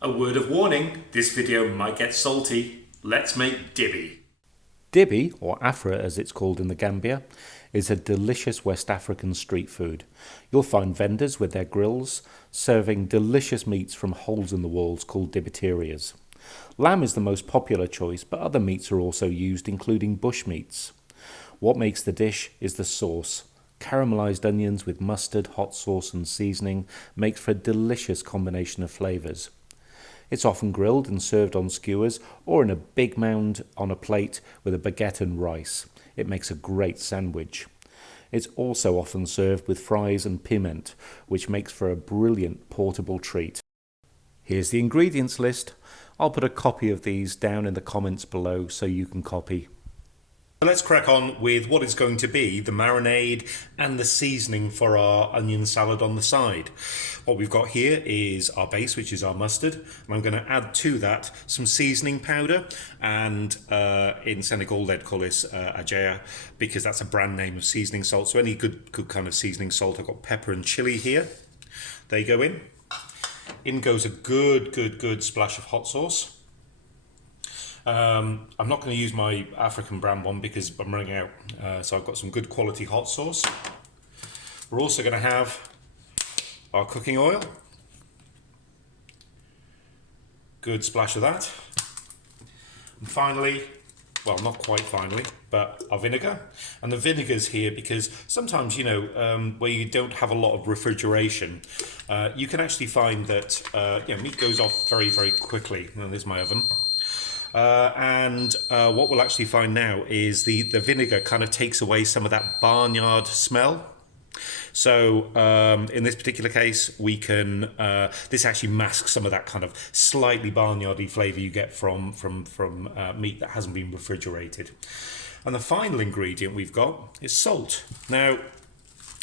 A word of warning, this video might get salty. Let's make Dibi. Dibi, or Afra as it's called in the Gambia, is a delicious West African street food. You'll find vendors with their grills serving delicious meats from holes in the walls called Dibiterias. Lamb is the most popular choice, but other meats are also used, including bush meats. What makes the dish is the sauce. Caramelized onions with mustard, hot sauce and seasoning makes for a delicious combination of flavours. It's often grilled and served on skewers or in a big mound on a plate with a baguette and rice. It makes a great sandwich. It's also often served with fries and piment, which makes for a brilliant portable treat. Here's the ingredients list. I'll put a copy of these down in the comments below so you can copy. Let's crack on with what is going to be the marinade and the seasoning for our onion salad on the side. What we've got here is our base, which is our mustard, and I'm going to add to that some seasoning powder, and in Senegal they'd call this ajaya, because that's a brand name of seasoning salt. So any good kind of seasoning salt. I've got pepper and chili here. They go in. In goes a good splash of hot sauce. I'm not going to use my African brand one because I'm running out, so I've got some good quality hot sauce. We're also going to have our cooking oil, good splash of that, and finally, well, not quite finally, but our vinegar. And the vinegar's here because sometimes, where you don't have a lot of refrigeration, you can actually find that meat goes off very quickly. And there's my oven. What we'll actually find now is the vinegar kind of takes away some of that barnyard smell. So in this particular case, we can this actually masks some of that kind of slightly barnyardy flavour you get from meat that hasn't been refrigerated. And the final ingredient we've got is salt. Now,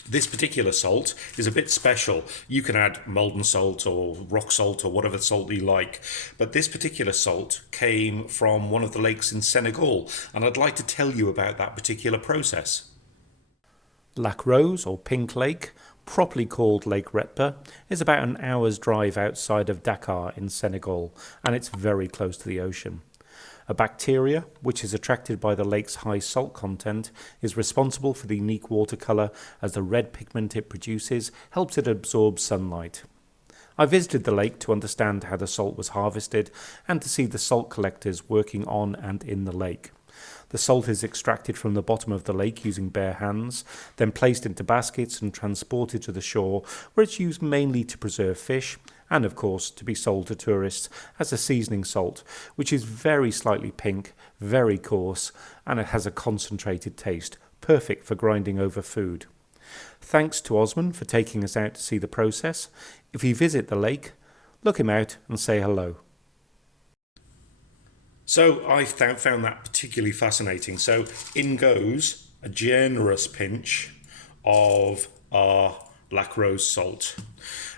this particular salt is a bit special. You can add molten salt or rock salt or whatever salt you like, but this particular salt came from one of the lakes in Senegal, and I'd like to tell you about that particular process. Lac Rose, or Pink Lake, properly called Lake Retba, is about an hour's drive outside of Dakar in Senegal, and it's very close to the ocean. A bacteria, which is attracted by the lake's high salt content, is responsible for the unique water colour, as the red pigment it produces helps it absorb sunlight. I visited the lake to understand how the salt was harvested and to see the salt collectors working on and in the lake. The salt is extracted from the bottom of the lake using bare hands, then placed into baskets and transported to the shore, where it's used mainly to preserve fish and, of course, to be sold to tourists as a seasoning salt, which is very slightly pink, very coarse, and it has a concentrated taste, perfect for grinding over food. Thanks to Osman for taking us out to see the process. If you visit the lake, look him out and say hello. So I found that particularly fascinating. So in goes a generous pinch of our Lac Rose salt.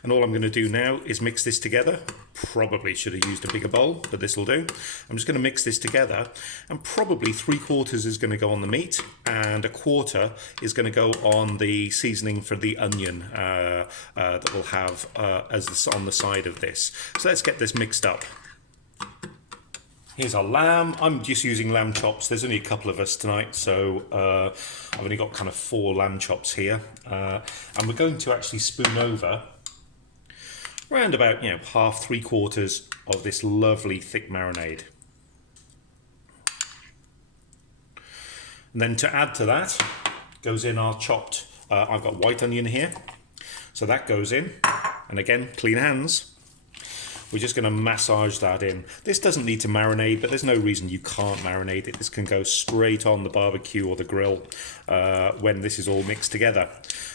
And all I'm going to do now is mix this together. Probably should have used a bigger bowl, but this will do. I'm just going to mix this together, and probably 3/4 is going to go on the meat and 1/4 is going to go on the seasoning for the onion that we'll have on the side of this. So let's get this mixed up. Here's our lamb. I'm just using lamb chops. There's only a couple of us tonight, so I've only got kind of 4 lamb chops here. And we're going to actually spoon over around about, half, 3/4 of this lovely thick marinade. And then to add to that goes in our chopped, I've got white onion here. So that goes in, and again, clean hands. We're just going to massage that in. This doesn't need to marinate, but there's no reason you can't marinate it. This can go straight on the barbecue or the grill when this is all mixed together.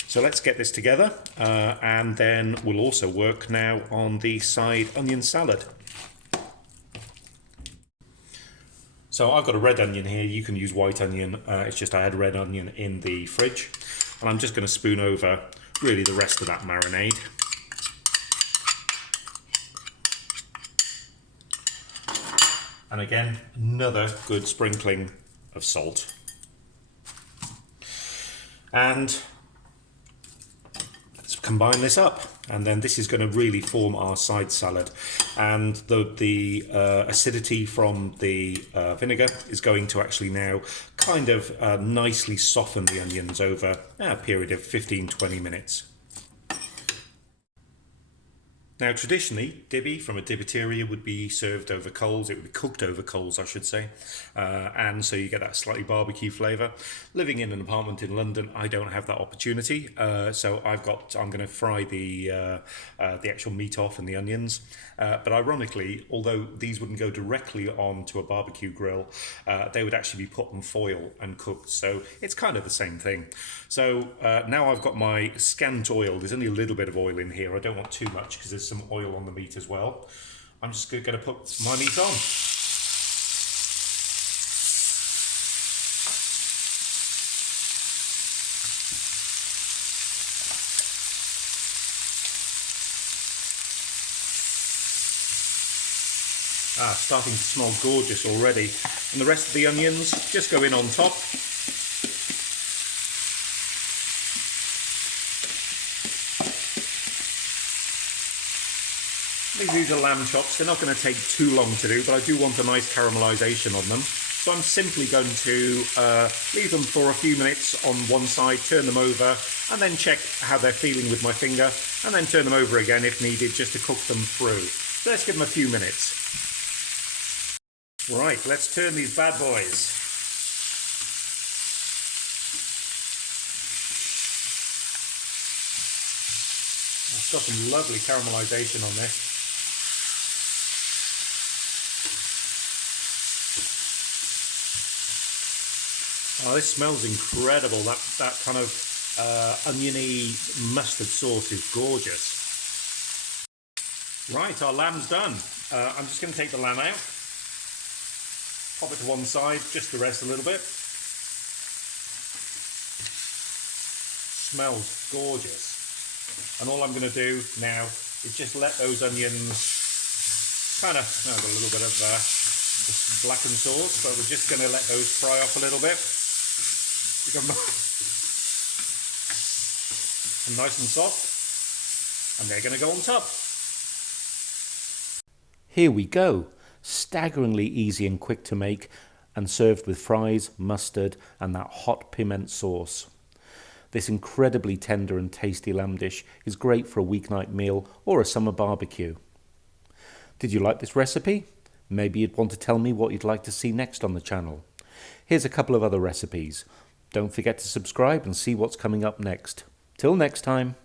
So let's get this together, and then we'll also work now on the side onion salad. So I've got a red onion here. You can use white onion. It's just I had red onion in the fridge. And I'm just going to spoon over really the rest of that marinade. And again, another good sprinkling of salt. And let's combine this up. And then this is going to really form our side salad. and the acidity from the vinegar is going to actually now kind of nicely soften the onions over a period of 15-20 minutes. Now, traditionally, Dibi from a Dibiteria would be served over coals. It would be cooked over coals, I should say. And so you get that slightly barbecue flavour. Living in an apartment in London, I don't have that opportunity. So I'm going to fry the actual meat off and the onions. But ironically, although these wouldn't go directly onto a barbecue grill, they would actually be put in foil and cooked. So it's kind of the same thing. So now I've got my scant oil. There's only a little bit of oil in here. I don't want too much because there's some oil on the meat as well. I'm just going to put my meat on. Starting to smell gorgeous already. And the rest of the onions just go in on top. These are lamb chops. They're not going to take too long to do, but I do want a nice caramelization on them. So I'm simply going to leave them for a few minutes on one side, turn them over, and then check how they're feeling with my finger, and then turn them over again if needed, just to cook them through. So let's give them a few minutes. Right, let's turn these bad boys. It's got some lovely caramelization on this. Oh, this smells incredible. That kind of oniony mustard sauce is gorgeous. Right, our lamb's done. I'm just going to take the lamb out, pop it to one side, just to rest a little bit. Smells gorgeous. And all I'm going to do now is just let those onions kind of, got a little bit of blackened sauce, but we're just going to let those fry off a little bit. Become nice and soft, and they're going to go on top. Here we go. Staggeringly easy and quick to make, and served with fries, mustard, and that hot piment sauce. This incredibly tender and tasty lamb dish is great for a weeknight meal or a summer barbecue. Did you like this recipe? Maybe you'd want to tell me what you'd like to see next on the channel. Here's a couple of other recipes. Don't forget to subscribe and see what's coming up next. Till next time.